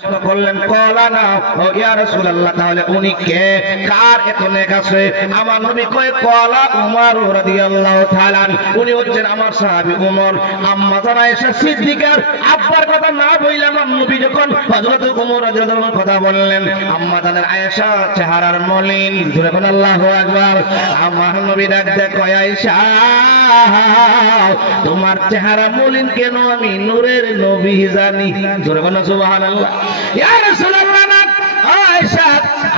করলেন কলা না ও ইয়া রাসূলুল্লাহ তাহলে উনি কে কার এত নেক আছে আমার নবী কয় কলা উমর রাদিয়াল্লাহু তাআলা উনি হচ্ছেন আমার সাহাবী উমর আম্মা জানা আয়েশা সিদ্দিকার আব্বার কথা না বইলে আমার নবী যখন হযরত উমর রাদিয়াল্লাহু আনহু কথা বললেন আম্মা জানেন আয়েশা চেহারার মলিন জোরে বলেন আল্লাহু আকবার আমার নবী ডাক দেয় কয় আয়েশা তোমার চেহারা মলিন কেন আমি নূরের নবী জানি জোরে বলেন সুবহানাল্লাহ ইয়া রাসূলুল্লাহ না আয়েশা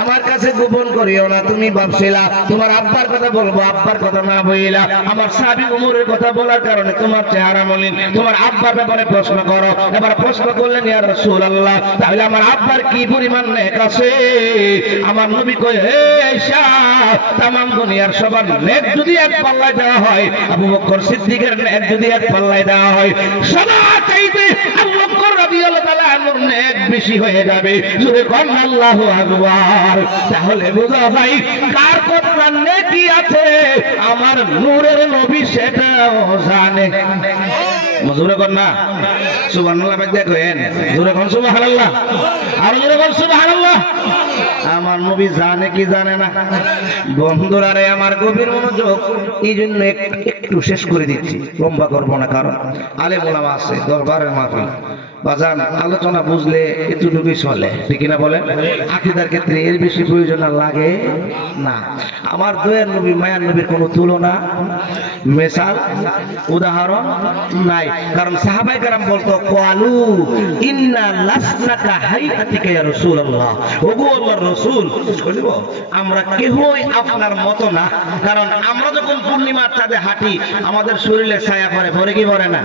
আমার কাছে গোপন করিও না তুমি ভাবছিলা তোমার আব্বার কথা বলবো আব্বার কথা না বইলা আমার সাহাবী উমরের কথা বলার কারণে তোমার চেহারা মলিন তোমার আব্বার ব্যাপারে প্রশ্ন করো এবার প্রশ্ন করলেন ইয়া রাসূলুল্লাহ তাহলে আমার আব্বার কি পরিমাণ নেক আছে আমার নবী কয় হে আয়েশা तमाम দুনিয়ার সবার নেক যদি এক পাল্লায় দেওয়া হয় আবু বকর সিদ্দিকের নেক যদি এক পাল্লায় দেওয়া হয় সবার চাইতে আবু বকর রাদিয়াল্লাহু তাআলা আনহুর নেক বেশি হয়ে যাবে জোরে কোন আল্লাহু আকবার তাহলে বোঝা যায় কার কত নেকি আছে আমার নূরের নবী সেটাও জানে জোরে কোন না সুবহানাল্লাহ দেখেন জোরে কোন সুবহানাল্লাহ আর জোরে কোন সুবহানাল্লাহ আমার নবী জানে কি জানে না বন্ধুরা রে আমার গভীর মনোযোগ এইজন্য একটু শেষ করে দিচ্ছি লম্বা করব না কারণ আলেম ওলামা আছে দরবারের মাহফিল বাজান আলোচনা বুঝলে এতটুকুই চলে ঠিক না বলেন আকীদার ক্ষেত্রে এর বেশি প্রয়োজন লাগে না আমার দয়ার নবী মায়ার নবীর কোনো তুলনা মিসাল উদাহরণ নাই কারণ সাহাবায়ে কেরাম বলতো ক্বালু ইন্না লাসনাকা হাইয়াতিকা ইয়া রাসূলুল্লাহ ওগো আল্লাহর রাসূল বলিব আমরা কেহই আপনার মতো না কারণ আমরা যখন পূর্ণিমার চাঁদে হাঁটি আমাদের শরীরে ছায়া পড়ে কি পড়ে না